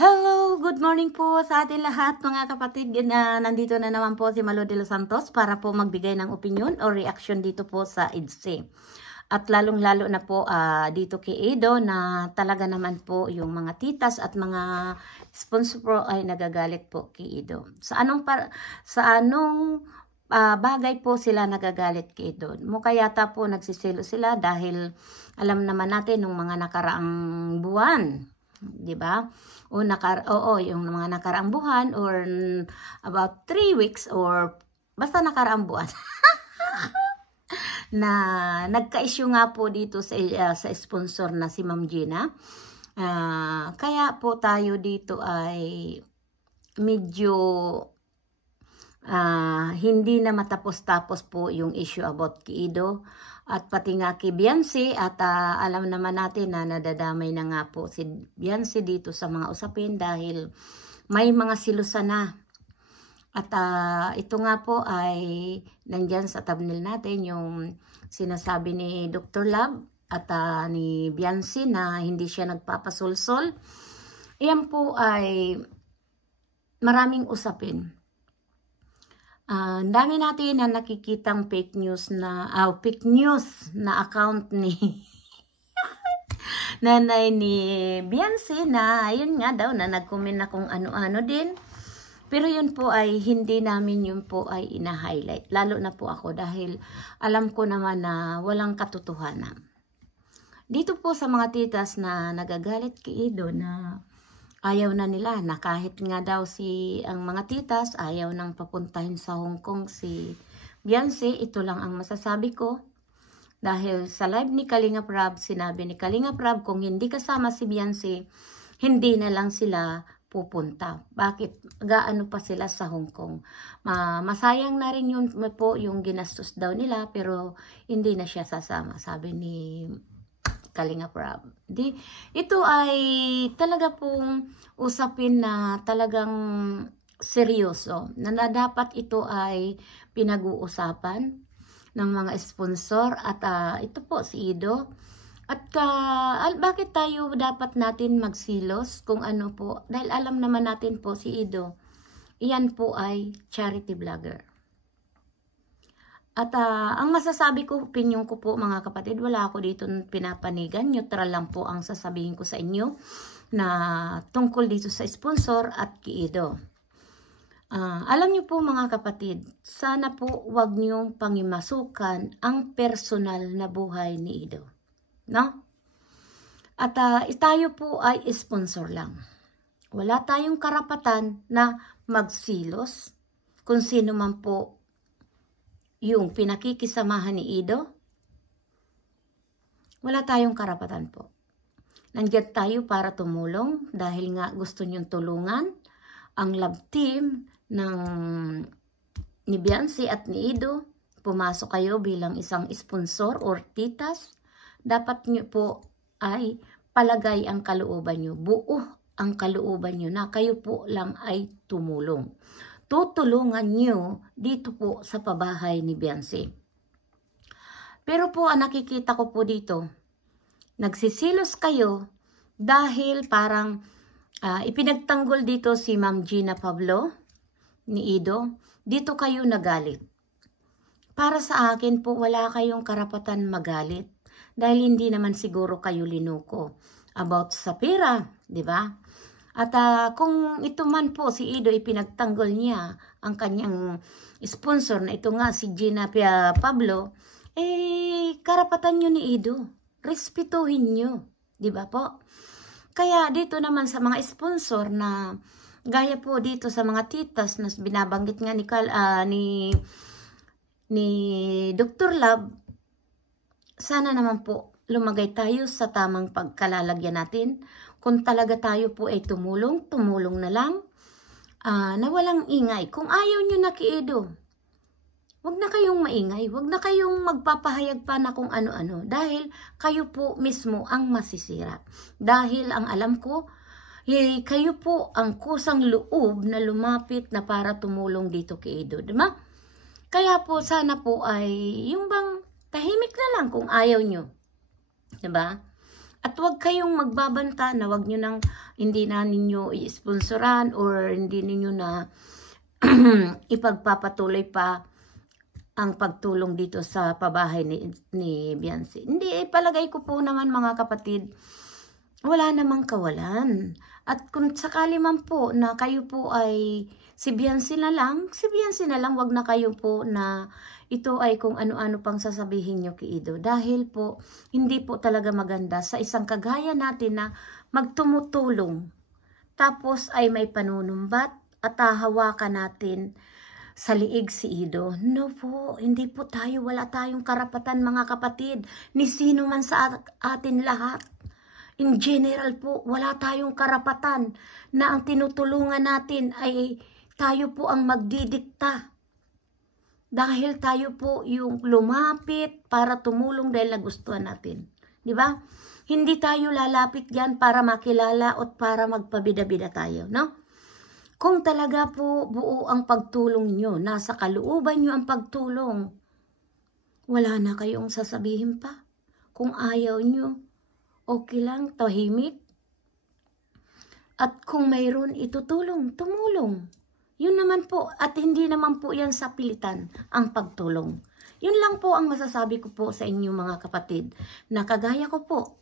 Hello, good morning po sa atin lahat mga kapatid. Nandito na naman po si Malo de los Santos para po magbigay ng opinion o reaction dito po sa EDSA. At lalong-lalo na po dito kay Edo na talaga naman po yung mga titas at mga sponsor po ay nagagalit po kay Edo. Sa anong bagay po sila nagagalit kay Edo? Mukha yata po nagsiselo sila dahil alam naman natin nung mga nakaraang buwan, 'di ba? Yung mga nakaraang buwan or about 3 weeks or basta nakaraang buwan na nagka-issue nga po dito sa sponsor na si Ma'am Gina. Kaya po tayo dito ay medyo hindi na matapos-tapos po yung issue about kay Edo at pati nga kay Beyonce at alam naman natin na nadadamay na nga po si Beyonce dito sa mga usapin dahil may mga silusan na. At ito nga po ay nandyan sa thumbnail natin yung sinasabi ni Dr. Love at ni Beyonce na hindi siya nagpapasulsol. Iyan po ay maraming usapin. Ang dami natin na nakikitang fake news na account ni nanay ni Beyonce na ayun nga daw na nag-comment na kung ano-ano din. Pero yun po ay hindi namin yun po ay ina-highlight. Lalo na po ako dahil alam ko naman na walang katotohanan. Dito po sa mga titas na nagagalit kay Edo na ayaw na nila na kahit nga daw ang mga titas ayaw nang papuntahin sa Hong Kong si Beyonce. Ito lang ang masasabi ko dahil sa live ni Kalinga Prab, sinabi ni Kalinga Prab kung hindi kasama si Beyonce, hindi na lang sila pupunta. Bakit? Gaano pa sila sa Hong Kong? Masayang na rin yun po yung ginastos daw nila pero hindi na siya sasama, sabi ni Kalinga Prab. Ito ay talaga pong usapin na talagang seryoso na dapat ito ay pinag-uusapan ng mga sponsor at ito po si Edo. At bakit tayo dapat natin magsilos kung ano po? Dahil alam naman natin po si Edo, iyan po ay charity vlogger. At ang masasabi ko, opinion ko po mga kapatid, wala ako dito pinapanigan. Neutral lang po ang sasabihin ko sa inyo na tungkol dito sa sponsor at kay Edo. Alam niyo po mga kapatid, sana po wag niyong pangimasukan ang personal na buhay ni Edo. No? At tayo po ay sponsor lang. Wala tayong karapatan na magsilos kung sino man po yung pinakikisamahan ni Edo. Wala tayong karapatan po. Nandiyan tayo para tumulong dahil nga gusto niyong tulungan ang love team ni Beyonce at ni Edo. Pumasok kayo bilang isang sponsor or titas. Dapat niyo po ay palagay ang kalooban niyo. Buo ang kalooban niyo na kayo po lang ay tumulong. Tutulungan nyo dito po sa pabahay ni Beyonce. Pero po ang nakikita ko po dito, nagsisilos kayo dahil parang ipinagtanggol dito si Ma'am Gina Pablo ni Edo. Dito kayo nagalit. Para sa akin po, wala kayong karapatan magalit dahil hindi naman siguro kayo linuko about sa pera, di ba? At kung ito man po si Edo ipinagtanggol niya ang kanyang sponsor na ito nga si Gina Pablo, karapatan nyo ni Edo. Respetuhin nyo. Diba po? Kaya dito naman sa mga sponsor na gaya po dito sa mga titas na binabanggit nga ni Dr. Love, sana naman po lumagay tayo sa tamang pagkalalagyan natin. Kung talaga tayo po ay tumulong na lang, na walang ingay. Kung ayaw nyo na kay Edo, wag na kayong maingay, wag na kayong magpapahayag pa na kung ano-ano, dahil kayo po mismo ang masisira. Dahil ang alam ko, kayo po ang kusang loob na lumapit na para tumulong dito kay Edo, diba? Kaya po sana po ay yung bang tahimik na lang kung ayaw nyo, diba? At huwag kayong magbabanta na huwag nyo nang hindi na ninyo i-sponsoran or hindi ninyo na ipagpapatuloy pa ang pagtulong dito sa pabahay ni Biancy. Hindi, palagay ko po naman mga kapatid, wala namang kawalan. At kung sakali man po na kayo po ay si Biancy na lang, wag na kayo po na ito ay kung ano-ano pang sasabihin nyo kay Ido. Dahil po, hindi po talaga maganda sa isang kagaya natin na magtumutulong. Tapos ay may panunumbat at hahawakan natin sa liig si Ido. No po, hindi po tayo, wala tayong karapatan mga kapatid, ni sino man sa atin lahat. In general po, wala tayong karapatan na ang tinutulungan natin ay tayo po ang magdidikta. Dahil tayo po yung lumapit para tumulong dahil nagustuhan natin. Di ba? Hindi tayo lalapit yan para makilala o para magpabida-bida tayo, no? Kung talaga po buo ang pagtulong nyo, nasa kalooban nyo ang pagtulong, wala na kayong sasabihin pa. Kung ayaw nyo, okay lang, tahimik. At kung mayroon itutulong, tumulong. Yun naman po, at hindi naman po yan sa pilitan ang pagtulong. Yun lang po ang masasabi ko po sa inyo mga kapatid, na kagaya ko po.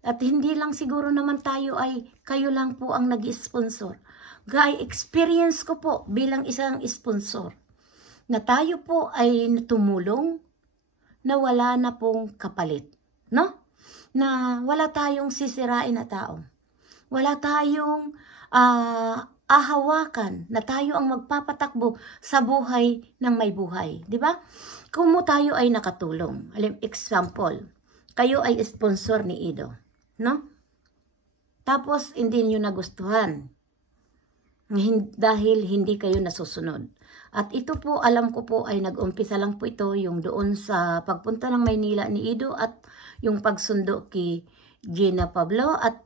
At hindi lang siguro naman tayo ay kayo lang po ang nag-sponsor. Gaya experience ko po bilang isang sponsor na tayo po ay tumulong na wala na pong kapalit, no? Na wala tayong sisirain na tao. Wala tayong ahawakan na tayo ang magpapatakbo sa buhay ng may buhay, di ba? Kung tayo ay nakatulong, example, kayo ay sponsor ni Ido, no? Tapos hindi niyo nagustuhan. Dahil hindi kayo nasusunod. At ito po, alam ko po ay nag-umpisa lang po ito yung doon sa pagpunta ng Maynila ni Ido at yung pagsundo kay Gina Pablo at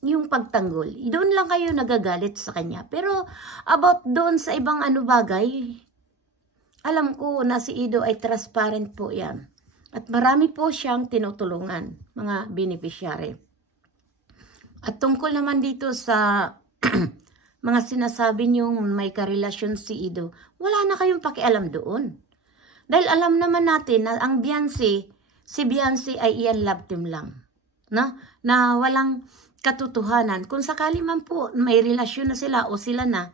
yung pagtanggol. Doon lang kayo nagagalit sa kanya. Pero about doon sa ibang bagay, alam ko na si Ido ay transparent po yan. At marami po siyang tinutulungan, mga beneficiary. At tungkol naman dito sa mga sinasabi niyong may karelasyon si Ido, wala na kayong pakialam doon. Dahil alam naman natin na ang Biancy, si Biancy ay iyan love team lang. No? Na walang katotohanan. Kung sakali man po may relasyon na sila o sila na,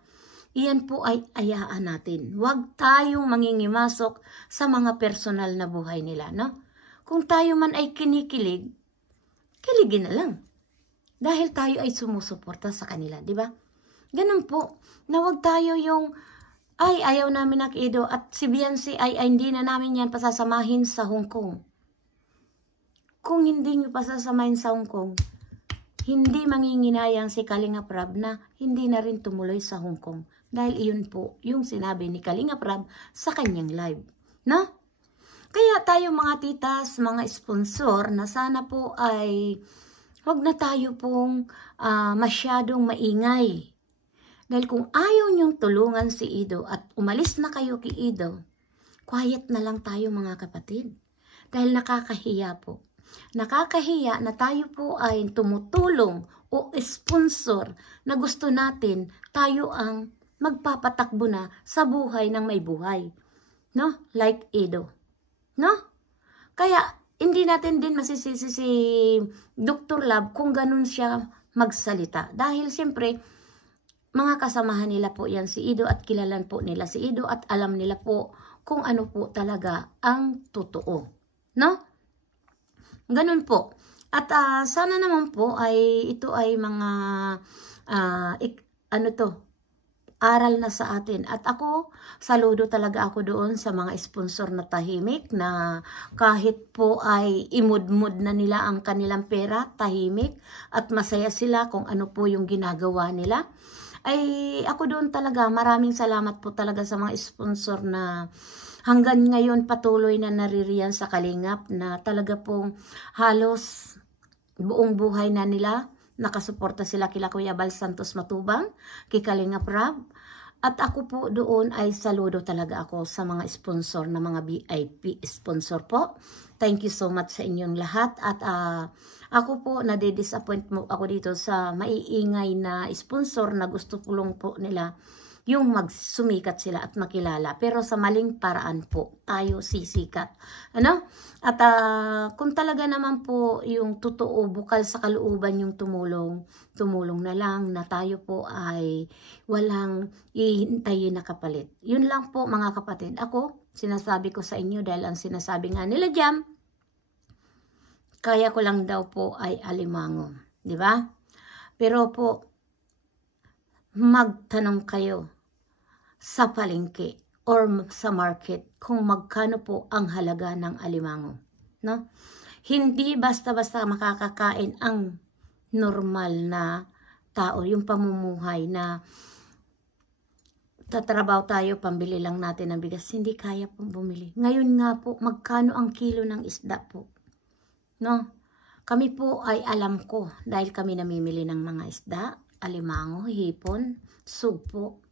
iyan po ay ayaan natin. Huwag tayong mangingimasok sa mga personal na buhay nila. No? Kung tayo man ay kinikilig, kiligin na lang. Dahil tayo ay sumusuporta sa kanila, di ba? Ganun po, na huwag tayo yung, ay, ayaw namin na Ido at si Biancy ay hindi na namin yan pasasamahin sa Hong Kong. Kung hindi nyo pasasamahin sa Hong Kong, hindi manginginayang si Kalinga Prab na hindi na rin tumuloy sa Hong Kong. Dahil iyon po yung sinabi ni Kalinga Prab sa kanyang live. No? Kaya tayo mga titas, mga sponsor na sana po ay huwag na tayo pong masyadong maingay. Dahil kung ayaw niyong tulungan si Ido at umalis na kayo kay Ido, quiet na lang tayo mga kapatid. Dahil nakakahiya po. Nakakahiya na tayo po ay tumutulong o sponsor na gusto natin tayo ang magpapatakbo na sa buhay ng may buhay. No? Like Ido. No? Kaya hindi natin din masisisi si Dr. Love kung ganun siya magsalita. Dahil siyempre, mga kasamahan nila po yan si Ido at kilalan po nila si Ido at alam nila po kung ano po talaga ang totoo. No? Ganun po. At sana naman po ay ito ay mga aral na sa atin. At ako, saludo talaga ako doon sa mga sponsor na tahimik na kahit po ay imudmud na nila ang kanilang pera, tahimik at masaya sila kung ano po yung ginagawa nila. Ay ako doon talaga, maraming salamat po talaga sa mga sponsor na hanggang ngayon patuloy na naririyan sa Kalingap na talaga pong halos buong buhay na nila. Nakasuporta sila kila Kuya Bal Santos Matubang, kay Kalingap Rab. At ako po doon ay saludo talaga ako sa mga sponsor na mga VIP sponsor po. Thank you so much sa inyong lahat. At ako po, nade-disappoint mo ako dito sa maiingay na sponsor na gusto pulong po nila yung magsumikat sila at makilala. Pero sa maling paraan po, tayo sisikat. Ano? At kung talaga naman po yung totoo, bukal sa kalooban yung tumulong na lang na tayo po ay walang ihintayin na kapalit. Yun lang po mga kapatid. Ako, sinasabi ko sa inyo dahil ang sinasabi nga nila Jam, kaya ko lang daw po ay alimango. Di ba? Pero po, magtanong kayo sa palengke or sa market kung magkano po ang halaga ng alimango. No? Hindi basta-basta makakakain ang normal na tao, yung pamumuhay na tatrabaho tayo, pambili lang natin ng bigas, hindi kaya pong bumili. Ngayon nga po, magkano ang kilo ng isda po? No? Kami po ay alam ko dahil kami namimili ng mga isda, alimango, hipon, supo.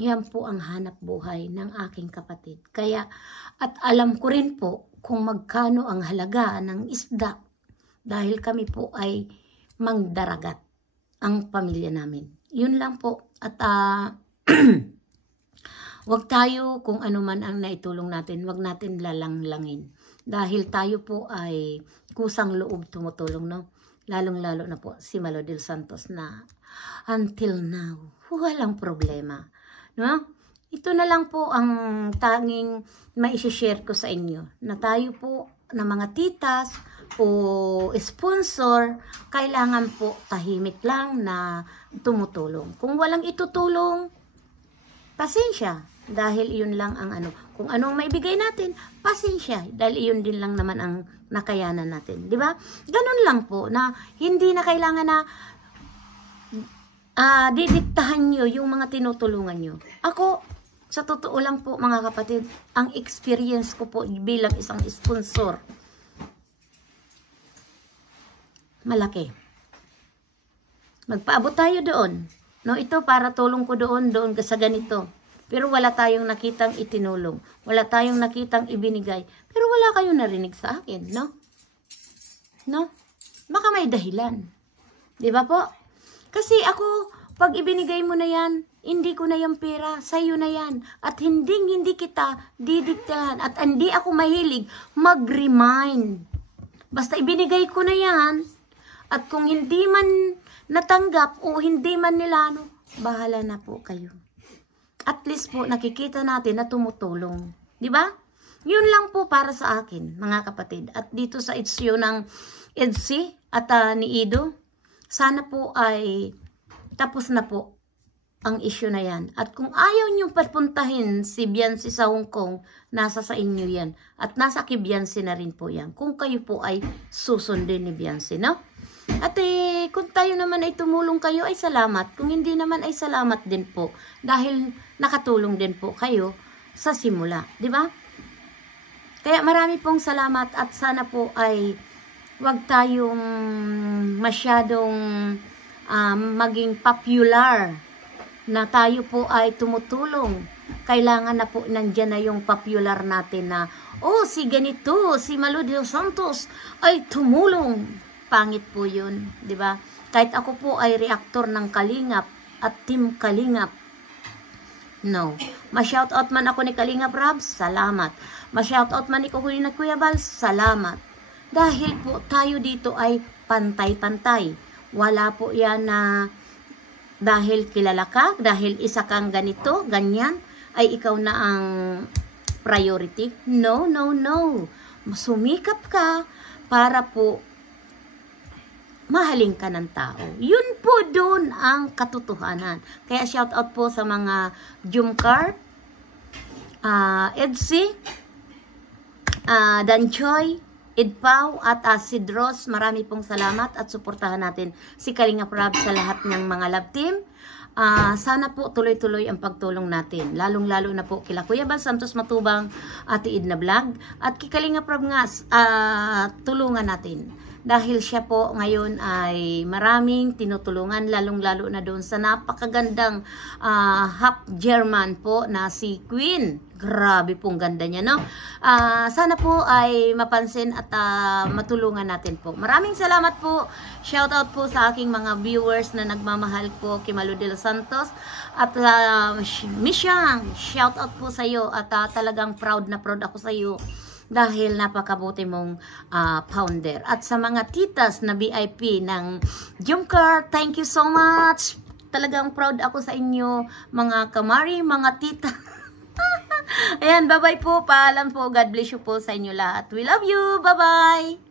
Yan po ang hanap buhay ng aking kapatid. Kaya, at alam ko rin po kung magkano ang halaga ng isda dahil kami po ay mangdaragat ang pamilya namin. Yun lang po. At wag tayo kung ano man ang naitulong natin, wag natin lalanglangin. Dahil tayo po ay kusang loob tumutulong, no? Lalong-lalo na po si Malodil Santos na until now, walang problema. No? Ito na lang po ang tanging mai-share ko sa inyo na tayo po na mga titas o sponsor, kailangan po tahimik lang na tumutulong. Kung walang itutulong, pasensya. Dahil iyon lang ang ano. Kung anong maibigay natin, pasensya. Dahil iyon din lang naman ang nakayanan natin. Di ba? Ganun lang po na hindi na kailangan na didiktahan nyo yung mga tinutulungan nyo. Ako, sa totoo lang po mga kapatid, ang experience ko po bilang isang sponsor, malaki. Magpaabot tayo doon. No, ito para tulong ko doon ka sa ganito. Pero wala tayong nakitang itinulong. Wala tayong nakitang ibinigay. Pero wala kayong narinig sa akin, no? No? Baka may dahilan. Di ba po? Kasi ako, pag ibinigay mo na yan, hindi ko na yung pera, sa'yo na yan. At hindi kita didiktahan. At hindi ako mahilig mag-remind. Basta ibinigay ko na yan. At kung hindi man natanggap o hindi man nila, no, bahala na po kayo. At least po, nakikita natin na tumutulong. Di ba? Yun lang po para sa akin, mga kapatid. At dito sa itsyo ng EDSI at ni Ido, sana po ay tapos na po ang issue na yan. At kung ayaw nyo papuntahin si Beyonce sa Hong Kong, nasa sa inyo yan. At nasa kay Beyonce na rin po yan. Kung kayo po ay susundin ni Beyonce, no? At kung tayo naman ay tumulong kayo, ay salamat. Kung hindi naman ay salamat din po. Dahil nakatulong din po kayo sa simula. Di ba? Kaya marami pong salamat at sana po ay wag tayong masyadong maging popular na tayo po ay tumutulong. Kailangan na po nandyan na yung popular natin na, oh, si ganito, si Malodil Santos ay tumulong. Pangit po yun, di ba? Kahit ako po ay reaktor ng Kalingap at Team Kalingap. No. Ma-shoutout man ako ni Kalingap Rab, salamat. Ma-shoutout man ni Kuya Bal, salamat. Dahil po tayo dito ay pantay-pantay. Wala po yan na dahil kilala ka, dahil isa kang ganito, ganyan, ay ikaw na ang priority. No, no, no. Sumikap ka para po mahalin ka ng tao. Yun po doon ang katotohanan. Kaya shout out po sa mga Jumcar, Edsi, Danchoy, Idpaw at Sidros. Marami pong salamat at suportahan natin si Kalingap Rab sa lahat ng mga love team. Sana po tuloy-tuloy ang pagtulong natin. Lalong-lalo na po kila Kuya Bal Santos Matubang, Ate Idna Vlog at kay Kalingap Rab nga tulungan natin. dahil siya po ngayon ay maraming tinutulungan, lalong-lalo na doon sa napakagandang half German po na si Queen. Grabe pong ganda niya, no? Sana po ay mapansin at matulungan natin po. Maraming salamat po. Shout out po sa aking mga viewers na nagmamahal po kay Malu de los Santos. At Misyang, shout out po sa iyo at talagang proud na proud ako sa iyo dahil napakabuti mong founder. At sa mga titas na VIP ng Jumcar, thank you so much. Talagang proud ako sa inyo, mga kamari, mga tita. Ayan, bye-bye po. Paalam po. God bless you po sa inyo lahat. We love you. Bye-bye.